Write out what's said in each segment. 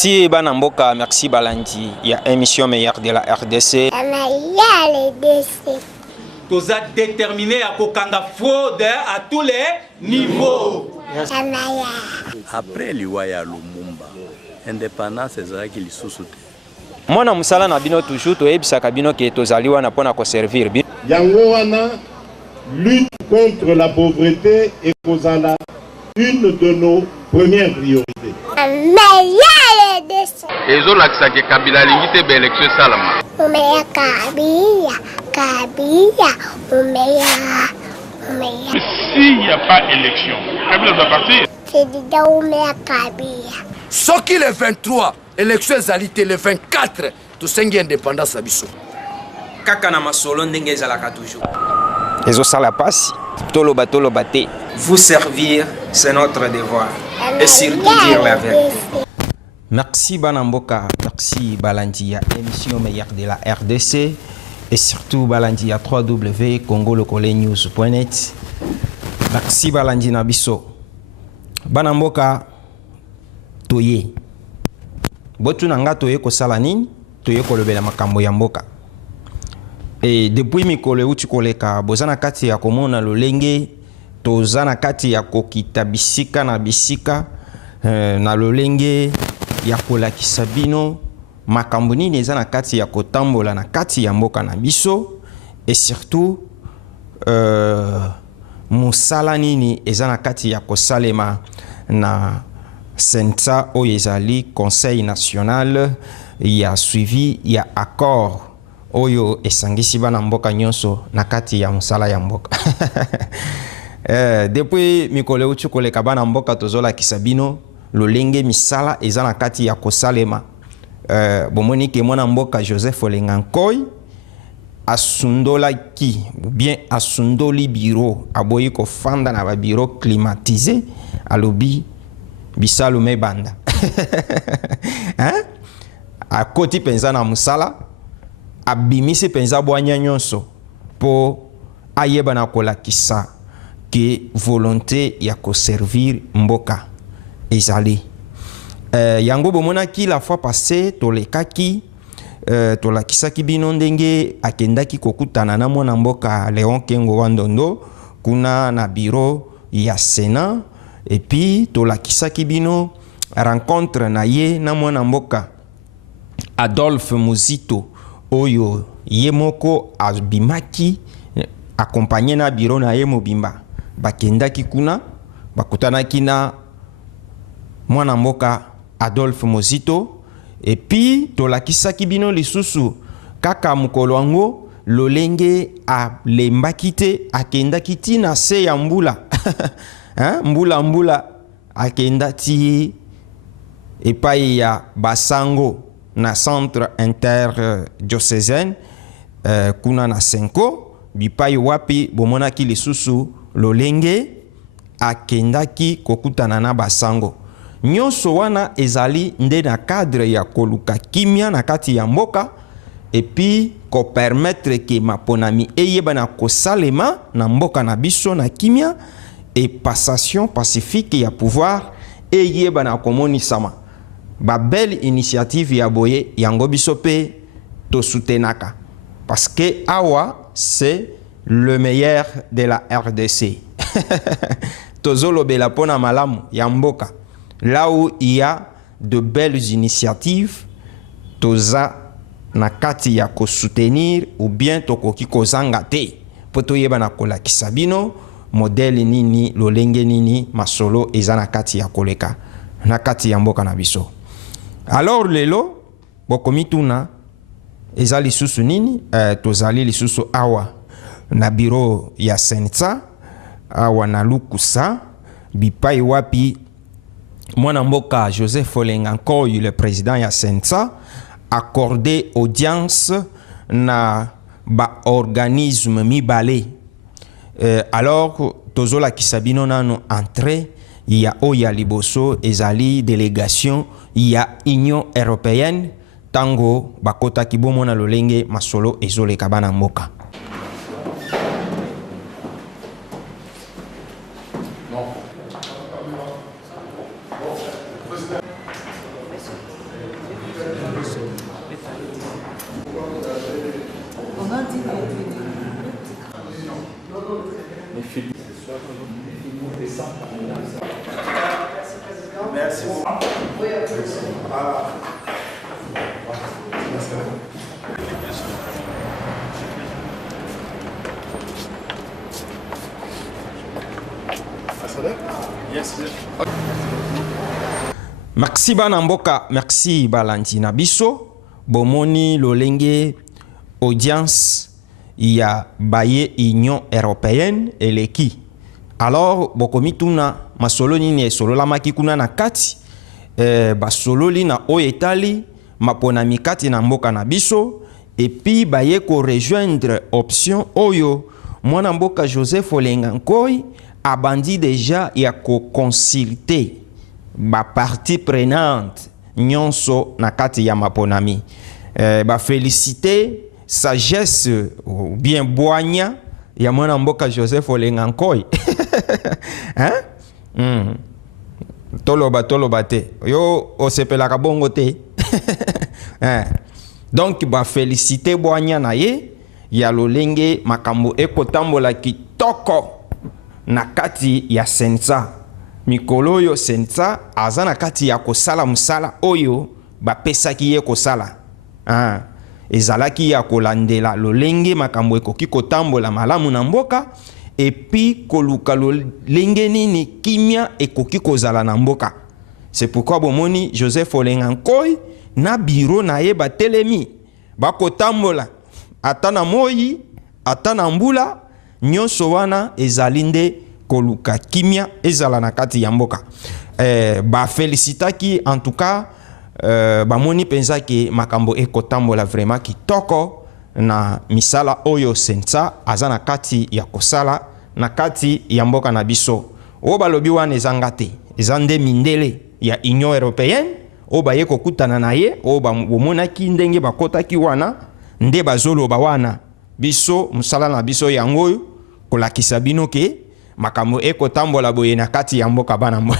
Merci Banamboka, merci Balandi. Il y a émission meilleure de la RDC. Vous êtes déterminé à kokanga fraude à tous les niveaux. Après l'Iwaya Lumumba, indépendance est qui sous-soute. Moi na musala na bino toujours to ebisaka bino ke tozali wana pona ko servir bino. Yango wana lutte contre la pauvreté et kozala une de nos premières priorités. Ezo lakisa ke Kabila lingite be élection salama. Umeya Kabila. S'il n'y a pas élection, Kabila doit partir. C'est déjà Umeya Kabila. Ce qui le 23, élection ezalité le 24, tout cinq indépendance à Bissau. Kaka na masolo ndenge ezalaka toujours. Ezo sala pasi, toloba te. Vous servir, c'est notre devoir. Et surtout dire la vérité. Merci Banamboka, merci Balandia, émission meilleure de la RDC. Et surtout Balandia www.congolocolenews.net. Merci Balandi Nabiso. Banamboka, toye. Botu nanga toye ko salanini, toye ko lobela makambo ya mboka. Et depuis mikole uti koleka, bozana kati ya komona lolenge, tozana kati ya kokita bisika na bisika, na lolenge ya kolakisa bino makambo nini eza na kati ya kotambola na kati ya mboka na biso, et surtout mosala nini eza na kati ya kosalema na sensa oyo ezali Conseil national ya suivi ya accord oyo esangisi bana mboka nyonso na kati ya mosala ya mboka. Depuis mikole uti koleka bana mboka tozola kisabino lolenge misala eza na kati ya kosalema. Bomoni ke mwana mboka Joseph Olengankoi asundola ki ou bien asundoli bureau aboyi ko fanda na ba bureau climatisé alobi bisalu me banda. Hein? A koti penza na musala abimisi penza bwanya nyonso po ayeba na kolakisa ke volonté ya ko servir mboka ezali. Yango bomona ki la fois passée tolekaki tolakisaki bino ndenge akendaki kokutana na mwana mboka Léon Kengo Wandondo kuna na bureau ya Sénat, et puis tolakisaki bino rencontre na ye na mwana mboka Adolphe Muzito oyo ye moko abimaki accompagné na bureau na ye mobimba, bakendaki kuna bakutanaki na mwana mboka Adolphe Muzito, et puis tolakisaki bino lisusu kaka mukolo wango lolenge a lembaki te akendaki ti na se ya mbula. Hein? mbula akenda ti epai ya Basango na centre interdiocésaine kuna na Senko bipai wapi bomonaki lisusu lolenge akendaki kokutana na Basango. Nyonso wana ezali nde na cadre ya koluka kimia na kati ya mboka, et puis ko permettre ke maponami eyeba na kosalema na mboka na biso na kimia, et passation pacifique ya pouvoir eyeba na komonisama. Ba belle initiative ya boye yango biso pe to soutenaka, parce que awa c'est le meilleur de la RDC. Tozolo bela pona malamu ya mboka. Là où il y a de belles initiatives, toza na kati ya ko soutenir ou bien tokoki kozanga te. Poto yeba na kola kisabino, modèle nini, lolenge nini, masolo eza na kati ya koleka, na kati ya mboka na biso. Alors lelo, bokomituna, eza lisusu nini, tozali lisusu awa na bureau ya Sensa, awa na Lukusa, bipai wapi, mwana mboka Joseph Olengankoi, le président ya Sensa, accordé audience na ba organisme mibale. Alors tozola kisabino nano entrée ya oya liboso ezali délégation ya Union européenne tango bakota kibomona lolenge masolo ezoleka bana mboka. Merci bana mboka, merci balandi na biso. Bomoni lolenge audience ya baye Union Européenne eleki. Alors bokomi tuna masolo nini solo la makikuna na kati basololi na oyetali mapona mikati na mboka na biso et puis baye ko rejoindre option oyo mwana mboka Joseph Olenga Nkoy abandi déjà ya ko consulter ba partie prenante nyonso na kati ya maponami ba féliciter sagesse ou bien boanya ya mwana mboka Joseph Olenga Nkoy hein toloba te yo osepelaka bongo te donc ba féliciter boanya na ye ya lolenge makambo ekotambola kitoko na kati ya sensa mikolo yo sensa aza na kati ya kosala musala oyo bapesaki ye kosala ezalaki ya kolandela lolenge makambo ekoki kotambola malamu na mboka epi koluka lolenge nini kimia ekoki kozala na mboka. C'est pourquoi bomoni Joseph Olenga Nkoy na biro na ye batelemi bakotambola ata na moyi ata na mbula nyonso wana ezali nde koluka kimia ezala na kati ya mboka. Ba félicitaki en tout cas bamoni penza ki makambo ekotambola vraiment kitoko na misala oyo sensa aza na kati ya kosala na kati ya mboka na biso. O balobi wana ezanga te ezande mindele ya Union Européenne o baye kokutana na ye o bamonaki ndenge bakotaki wana nde bazoloba wana biso musala na biso yango kolakisa bino ke makambo ekotambola boye na kati ya mboka bana mbo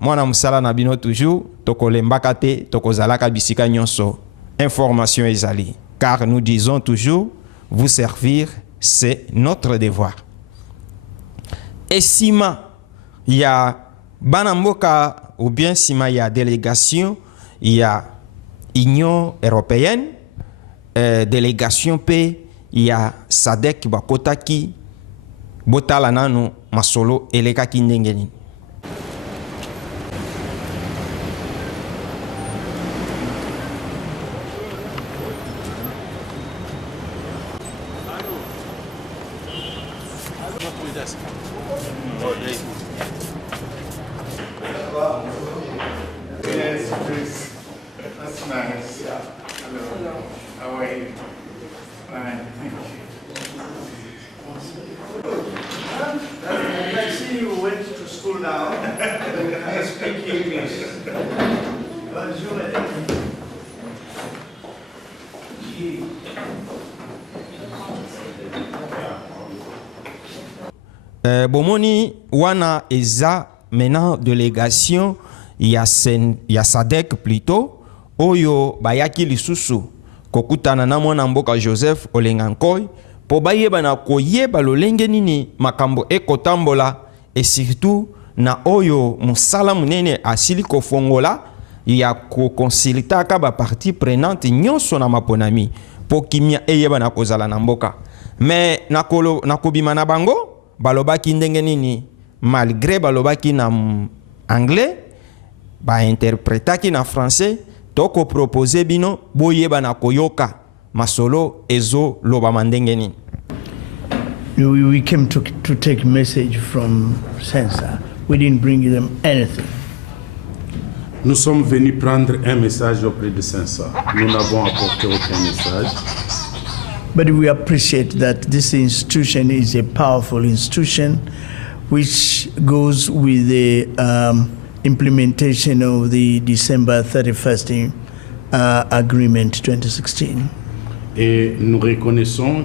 mwana musala na bino toujours tokolembaka te tokozalaka bisika nyonso information ezali car nous disons toujours vous servir c'est notre devoir. Et sima ya bana mboka ou bien sima ya délégation ya Union Européenne délégation pe ya SADC bakotaki botala nanu masolo elekaki ndenge nini. Bomoni wana eza maintenant délégation ya SADC plutôt oyo bayaki lisusu kokutana na mwana mboka Joseph Olenga Nkoy po bayeba na koyeba lolenge nini makambo ekotambola et surtout na oyo musala munene asili kofongola ya kokonsilitaka ba partie prenante nyonso na maponami po kimia eyeba na kozala na mboka. Mais nakobima na bango balobaki ndenge nini malgré balobaki na anglais ba interprétaki na français toko proposer bino boyeba na koyoka masolo ezo loba mandenge nini. We came to take message from Sensa. We didn't bring them anything. Nous sommes venus prendre un message auprès de Sensa. Nous n'avons apporté aucun message. But we appreciate that this institution is a powerful institution which goes with the implementation of the December 31st Agreement 2016. Et nous reconnaissons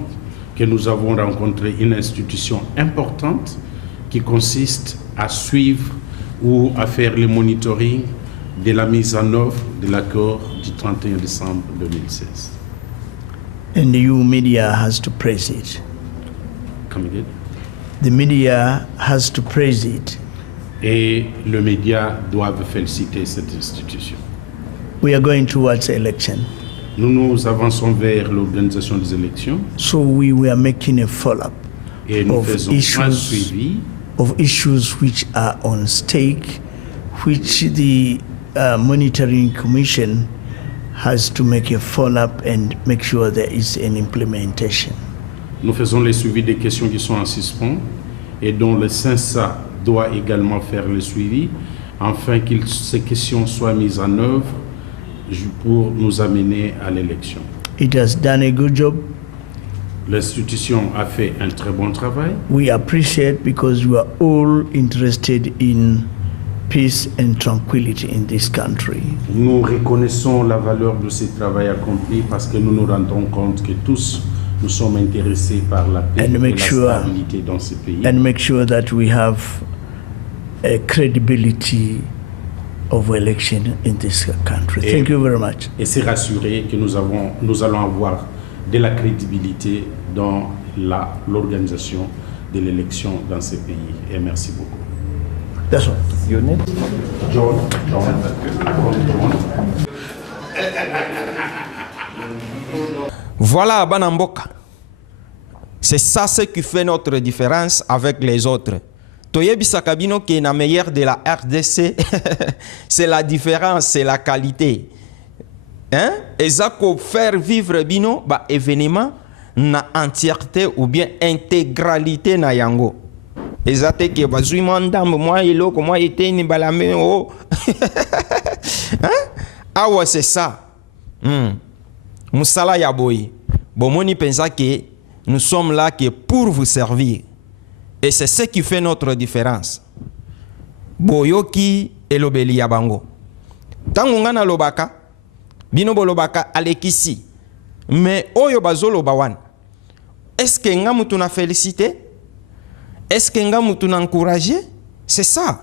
que nous avons rencontré une institution importante qui consiste à suivre ou à faire le monitoring de la mise en œuvre de l'accord du 31 décembre 2016. And the EU media has to praise it. Come again? The media has to praise it. Et le média doivent féliciter cette institution. We are going towards election. Nous avançons vers l'organisation des élections. So we are making a follow-up Et nous of faisons un suivi of issues which are on stake, which the monitoring commission has to make a follow-up and make sure there is an implementation. Nous faisons le suivi des questions qui sont en suspens et dont le CENSA doit également faire le suivi afin que ces questions soient mises en œuvre pour nous amener à l'élection. It has done a good job. L'institution a fait un très bon travail. We appreciate because we are all interested in peace and tranquility in this country. Nous reconnaissons la valeur de ce travail accompli parce que nous nous rendons compte que tous nous sommes intéressés par la paix et la stabilité dans ce pays. And make sure that we have a credibility of election in this country. Thank you very much. Et c'est rassurer que nous allons avoir de la crédibilité dans l'organisation de l'élection dans ce pays. Et merci beaucoup. That's all. Your name? John. Voilà, Banamboka. C'est ça ce qui fait notre différence avec les autres. Toyebi Sakabino qui est la meilleure de la RDC, c'est la différence, c'est la qualité. Hein? Et ça qu'on faire vivre bino, bah événement na entièreté ou bien intégralité na yango. Et ça te que bazui mandam moi ilo comment était ni balame oh. Hein? Ah ouais c'est ça. Musala yaboy. Bon moni pensa que nous sommes là que pour vous servir. Et c'est ce qui fait notre différence. Boyoki elobeli yabango. Tango ngana lobaka, bino bolobaka alekisi. Mais oyo bazolo bawan. Est-ce que nga mutu na félicité? Est-ce que nga mutu na encouragé? C'est ça.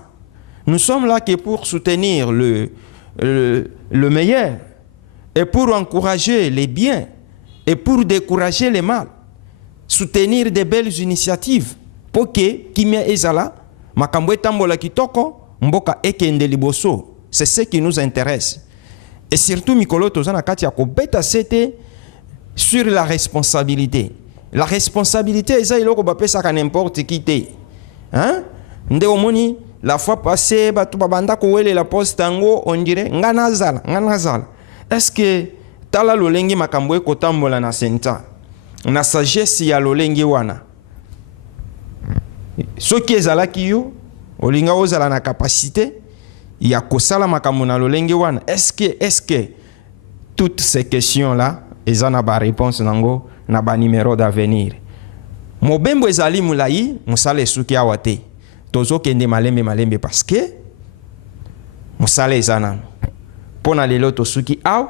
Nous sommes là que pour soutenir le meilleur. Et pour encourager les biens. Et pour décourager les mal. Soutenir des belles initiatives. Poke kimia ezala makambo etambola kitoko mboka ekende liboso. C'est ce qui nous intéresse. Et surtout mikolo tozana kati ya kobeta sete sur la responsabilité. La responsabilité eza iloko bapesa ka n'importe qui te. Hein? Nde omoni la fois passée batu babanda ko wele la poste ngo on dirait nganazala. Est-ce que tala lolengi makambo ekotambola na senta? Na sagesse ya lolengi wana. Ce qui est là qui yo, olinga ozala na capacité, il y a kosala makambo na lolenge wana. Est-ce que toutes ces questions là, ils ont ba réponse nango na ba numéro d'avenir. Mobembo ezali mulai, musale suki awate. Tozo kende malembe parce que musale ezana. Pona lelo to suki aw,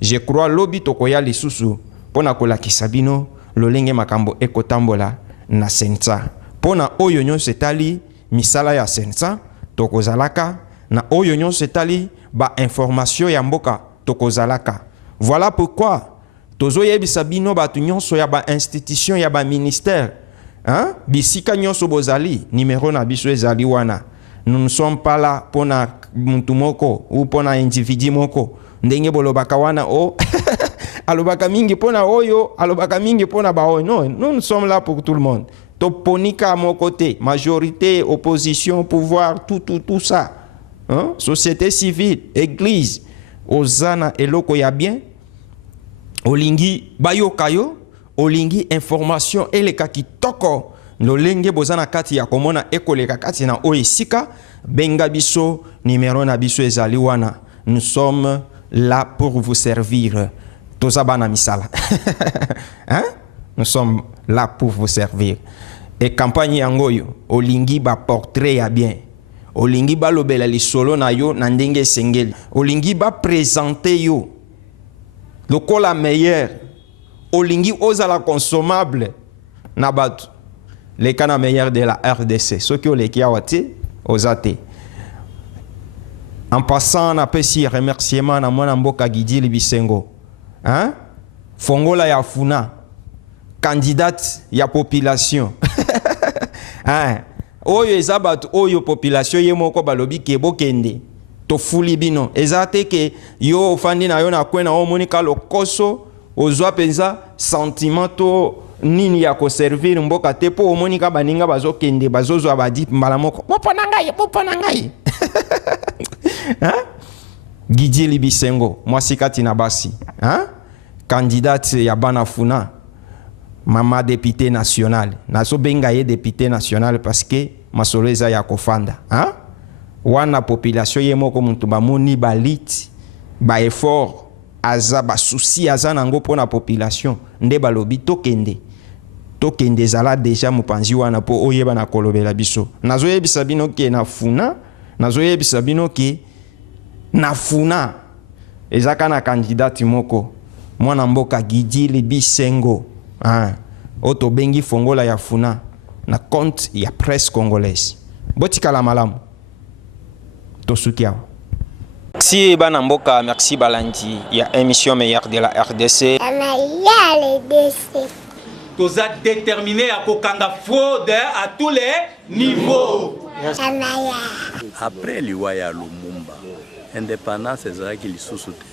je crois lobi tokoya lisusu pona kola kisabino lolenge makambo ekotambola na sensa. Pona oyo nyonso etali misala ya sensa tokozalaka na oyo nyonso etali ba information ya mboka tokozalaka. Voilà pourquoi tozo yebisa bino batu nyonso ya ba institution ya ba ministère hein bisika nyonso bozali numéro na biso ezali wana. Nous ne sommes pas là pona muntu moko ou pona individu moko ndenge bolobaka wana o alobaka mingi pona oyo alobaka mingi pona ba oyo. Non, nous sommes là pour tout le monde. Toponika à mon côté, majorité, opposition, pouvoir, tout ça. Hein? Société civile, église, Ozana et Loko ya bien, Olingi Bayokayo, Olingi information, et les kaki toko, Lolenge Bozana Kati ya komona ekole kakati na oisika, Bengabiso, numéro na biso ezaliwana. Nous sommes là pour vous servir. Tozabana misala. Hein? Nous sommes là pour vous servir. Et campagne yangoyo, olingi ba portrait ya bien. Olingi ba lobela li solo na yo na ndenge sengeli. Olingi ba présenter yo. Lokola meilleur. Olingi ozala consommable na batu. Les kana meilleur de la RDC. Ce qui ole kia wate ozate. En passant na pesi remerciement na mwana mboka Gidili Bisengo. Hein? Fongola ya funa. Candidate ya population. Hein? oyo eza bato oyo population ye moko balobi ke bokende to fuli bino eza te ke yo ofandi na yo na kwe na omonika lokoso ozwa penza sentiment to nini ya ko servir mboka te po omonika baninga bazokende bazozwa badi mbala moko bopona ngai hein Gidjili Bisengo mwasi kati na basi hein candidate ya bana funa mama député national naso benga ye député national parce que masoleza ya kofanda hein wana population ye moko muntu bamoni balit ba effort aza ba souci aza nango pona population nde balobi tokende zala deja mupanzi wana po oyeba na kolobela biso nazoyebisa bino ke na funa nazoyebisa bino ke na funa ezaka na candidate moko mwana mboka Gidjili Bisengo oto bengi fongola ya funa na compte ya presse congolaise botikala malamu tosukiawa. Merci bana mboka, merci balandi ya émission meilleure de la RDC. Toza déterminé à kokanga fraude à tous les niveaux. Après Liwaya Lumumba, indépendance ezalaki lisusu te.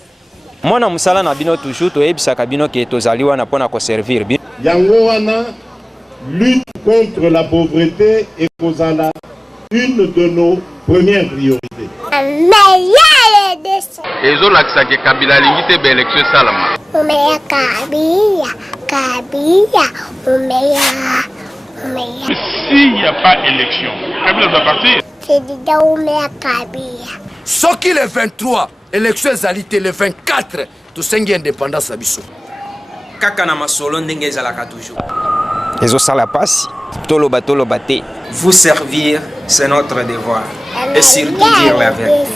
Mwana musala na bino toujours toyebisaka bino ke tozali wana pona ko servir bino. Yango wana lutte contre la pauvreté et kozala une de nos premières priorités. ezolakisa ke Kabila alingi te baélection esalama. S'il n'y a pas élection, Kabila doit partir. Soki le 23, élection ezalité le 24, tosengi indépendance abiso. Kaka na masolo ndenge ezalaka toujours. Ezosala pasi, toloba te. Vous servir, c'est notre devoir. Et surtout dire la vérité.